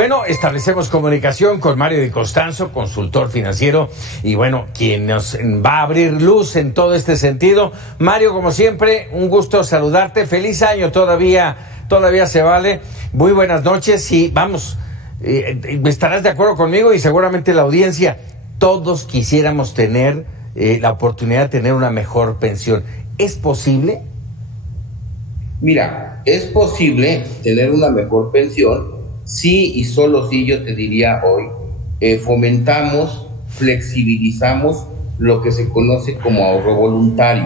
Bueno, establecemos comunicación con Mario Di Costanzo, consultor financiero, y bueno, quien nos va a abrir luz en todo este sentido. Mario, como siempre, un gusto saludarte. Feliz año, todavía se vale. Muy buenas noches y vamos, estarás de acuerdo conmigo y seguramente la audiencia, todos quisiéramos tener la oportunidad de tener una mejor pensión. ¿Es posible? Mira, es posible tener una mejor pensión. Sí y solo sí, yo te diría hoy, fomentamos, flexibilizamos lo que se conoce como ahorro voluntario.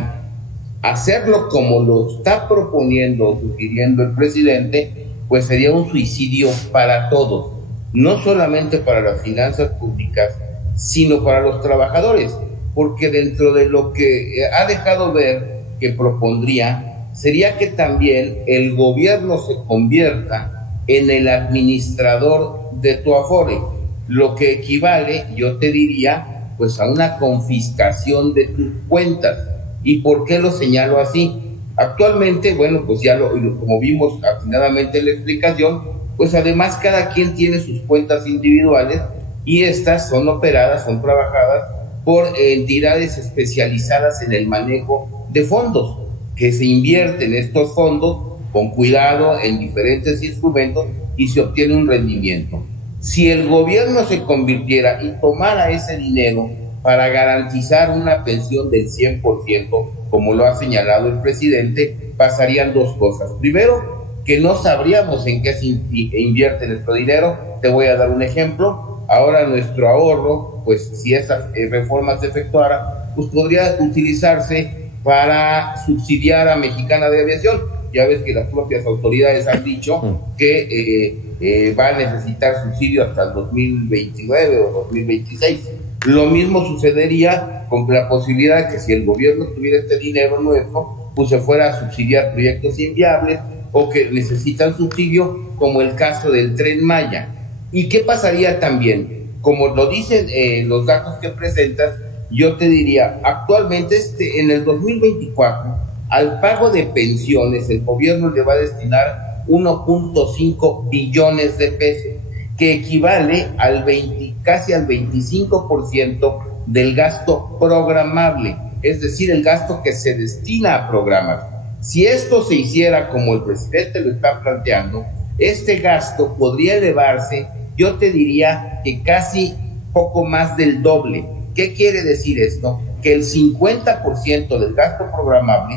Hacerlo como lo está proponiendo o sugiriendo el presidente, pues sería un suicidio para todos, no solamente para las finanzas públicas, sino para los trabajadores, porque dentro de lo que ha dejado ver que propondría, sería que también el gobierno se convierta en el administrador de tu Afore, lo que equivale, yo te diría, pues a una confiscación de tus cuentas. ¿Y por qué lo señalo así? Actualmente, bueno, pues ya como vimos atinadamente en la explicación, pues además cada quien tiene sus cuentas individuales y estas son operadas, son trabajadas por entidades especializadas en el manejo de fondos, que se invierten estos fondos con cuidado en diferentes instrumentos y se obtiene un rendimiento. Si el gobierno se convirtiera y tomara ese dinero para garantizar una pensión del 100%, como lo ha señalado el presidente, pasarían dos cosas. Primero, que no sabríamos en qué se invierte nuestro dinero. Te voy a dar un ejemplo. Ahora nuestro ahorro, pues si esa reforma se efectuara, pues podría utilizarse para subsidiar a Mexicana de Aviación. Ya ves que las propias autoridades han dicho que va a necesitar subsidio hasta el 2029 o 2026. Lo mismo sucedería con la posibilidad de que si el gobierno tuviera este dinero nuevo, pues se fuera a subsidiar proyectos inviables o que necesitan subsidio, como el caso del Tren Maya. ¿Y qué pasaría también? Como lo dicen los datos que presentas, yo te diría, actualmente en el 2024, al pago de pensiones, el gobierno le va a destinar 1.5 billones de pesos, que equivale casi al 25% del gasto programable, es decir, el gasto que se destina a programas. Si esto se hiciera como el presidente lo está planteando, este gasto podría elevarse, yo te diría que casi poco más del doble. ¿Qué quiere decir esto? Que el 50% del gasto programable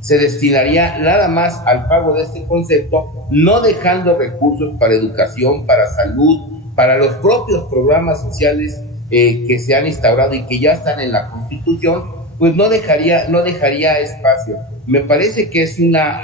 se destinaría nada más al pago de este concepto, no dejando recursos para educación, para salud, para los propios programas sociales que se han instaurado y que ya están en la Constitución, pues no dejaría espacio. Me parece que es una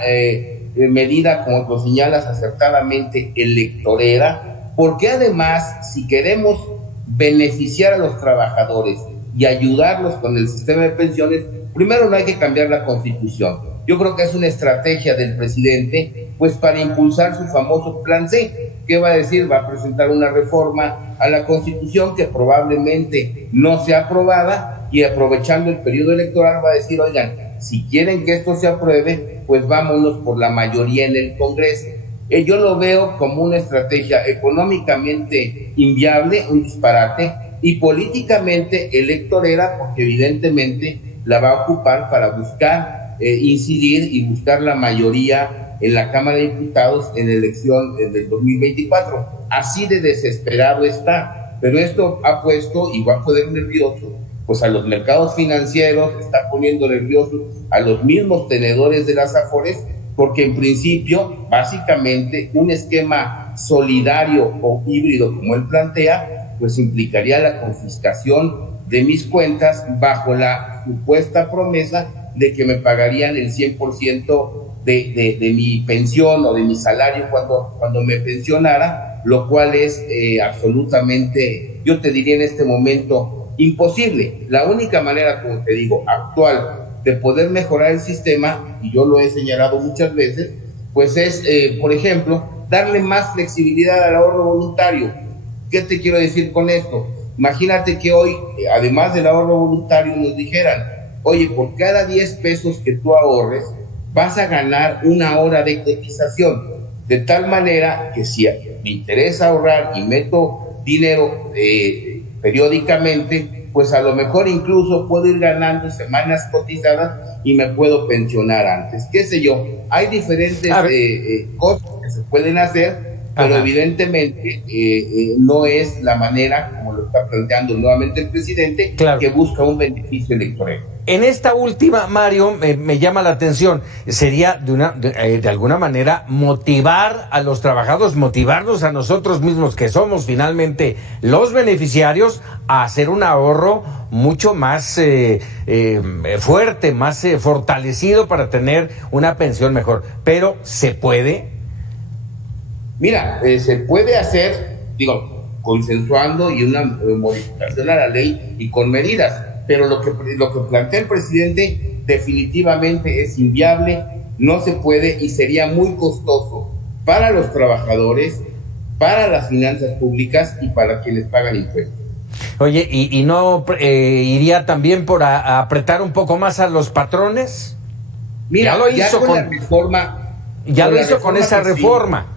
medida, como lo señalas acertadamente, electorera, porque además, si queremos beneficiar a los trabajadores y ayudarlos con el sistema de pensiones, primero no hay que cambiar la Constitución. Yo creo que es una estrategia del presidente, pues para impulsar su famoso Plan C. ¿Qué va a decir? Va a presentar una reforma a la Constitución que probablemente no sea aprobada, y aprovechando el periodo electoral va a decir, oigan, si quieren que esto se apruebe, pues vámonos por la mayoría en el Congreso. Yo lo veo como una estrategia económicamente inviable, un disparate, y políticamente electorera, porque evidentemente la va a ocupar para buscar incidir y buscar la mayoría en la Cámara de Diputados en la elección del 2024. Así de desesperado está, pero esto ha puesto y va a poner nervioso pues a los mercados financieros, está poniendo nerviosos a los mismos tenedores de las Afores, porque en principio, básicamente, un esquema solidario o híbrido como él plantea, pues implicaría la confiscación de mis cuentas bajo la supuesta promesa de que me pagarían el 100% de mi pensión o de mi salario cuando me pensionara, lo cual es absolutamente, yo te diría en este momento, imposible. La única manera, como te digo, actual de poder mejorar el sistema, y yo lo he señalado muchas veces, pues es, por ejemplo, darle más flexibilidad al ahorro voluntario. ¿Qué te quiero decir con esto? Imagínate que hoy, además del ahorro voluntario, nos dijeran, oye, por cada 10 pesos que tú ahorres, vas a ganar una hora de cotización. de tal manera que si me interesa ahorrar y meto dinero periódicamente, pues a lo mejor incluso puedo ir ganando semanas cotizadas y me puedo pensionar antes, qué sé yo. Hay diferentes cosas que se pueden hacer, pero evidentemente no es la manera como lo está planteando nuevamente el presidente, claro, que busca un beneficio electoral. En esta última, Mario, me llama la atención, sería de alguna manera motivar a los trabajadores, motivarnos a nosotros mismos, que somos finalmente los beneficiarios, a hacer un ahorro mucho más fuerte, más fortalecido para tener una pensión mejor. Pero, ¿se puede? Mira, se puede hacer, consensuando y una modificación a la ley y con medidas, pero lo que plantea el presidente definitivamente es inviable, no se puede y sería muy costoso para los trabajadores, para las finanzas públicas y para quienes pagan impuestos. Oye, ¿y no iría también por apretar un poco más a los patrones? Mira, ya lo hizo con la reforma. Ya lo hizo con esa reforma.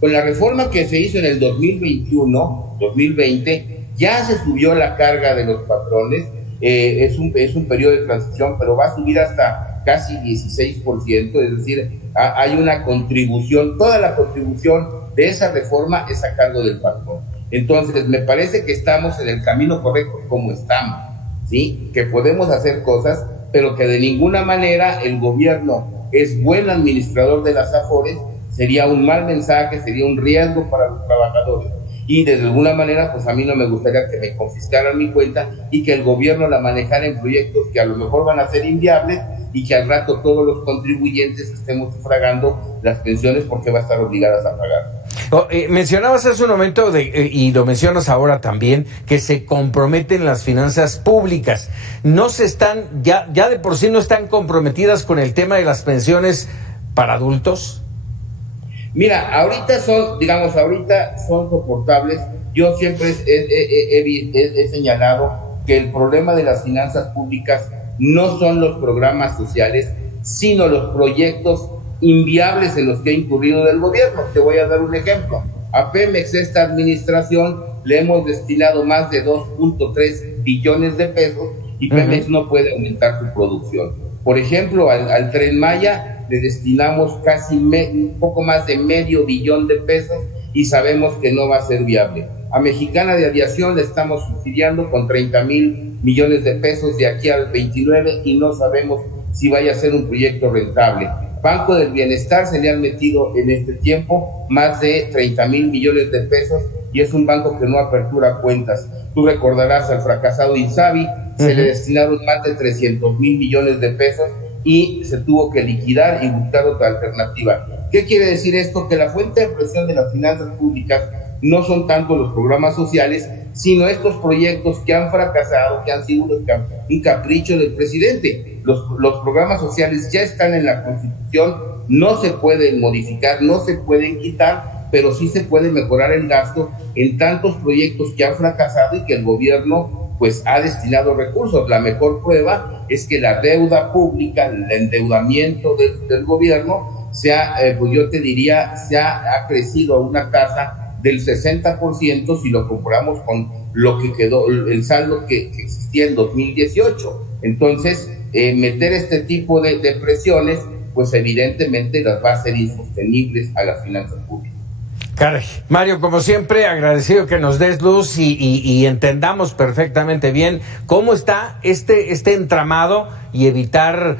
Con la reforma que se hizo en el 2021-2020, ya se subió la carga de los patrones. Es un periodo de transición, pero va a subir hasta casi 16%, es decir, hay una contribución, toda la contribución de esa reforma es a cargo del patrón. Entonces, me parece que estamos en el camino correcto como estamos, ¿sí? Que podemos hacer cosas, pero que de ninguna manera el gobierno es buen administrador de las AFORES. Sería un mal mensaje, sería un riesgo para los trabajadores. Y de alguna manera, pues a mí no me gustaría que me confiscaran mi cuenta y que el gobierno la manejara en proyectos que a lo mejor van a ser inviables y que al rato todos los contribuyentes estemos sufragando las pensiones porque va a estar obligadas a pagar. Mencionabas hace un momento, y lo mencionas ahora también, que se comprometen las finanzas públicas. ¿No se están, ya de por sí no están comprometidas con el tema de las pensiones para adultos? Mira, ahorita son soportables. Yo siempre he señalado que el problema de las finanzas públicas no son los programas sociales, sino los proyectos inviables en los que ha incurrido el gobierno. Te voy a dar un ejemplo. A Pemex, esta administración, le hemos destinado más de 2.3 billones de pesos y Pemex no puede aumentar su producción. Por ejemplo, al Tren Maya le destinamos casi un poco más de $500 million de pesos y sabemos que no va a ser viable. A Mexicana de Aviación le estamos subsidiando con 30,000 millones de pesos de aquí al 29 y no sabemos si vaya a ser un proyecto rentable. Banco del Bienestar se le han metido en este tiempo más de 30,000 millones de pesos y es un banco que no apertura cuentas. Tú recordarás al fracasado Insabi, se le destinaron más de 300,000 millones de pesos y se tuvo que liquidar y buscar otra alternativa. ¿Qué quiere decir esto? Que la fuente de presión de las finanzas públicas no son tanto los programas sociales, sino estos proyectos que han fracasado, que han sido un capricho del presidente. Los programas sociales ya están en la Constitución, no se pueden modificar, no se pueden quitar, pero sí se puede mejorar el gasto en tantos proyectos que han fracasado y que el gobierno pues ha destinado recursos. La mejor prueba es que la deuda pública, el endeudamiento del gobierno ha crecido a una tasa del 60% si lo comparamos con lo que quedó, el saldo que existía en 2018. Entonces, meter este tipo de presiones, pues evidentemente las va a hacer insostenibles a las finanzas públicas. Caray. Mario, como siempre, agradecido que nos des luz y entendamos perfectamente bien cómo está este entramado y evitar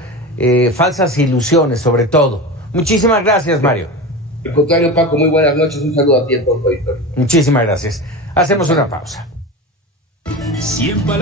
falsas ilusiones, sobre todo. Muchísimas gracias, Mario. Al contrario, Paco, muy buenas noches. Un saludo a ti y a todo el auditorio. Muchísimas gracias. Hacemos una pausa.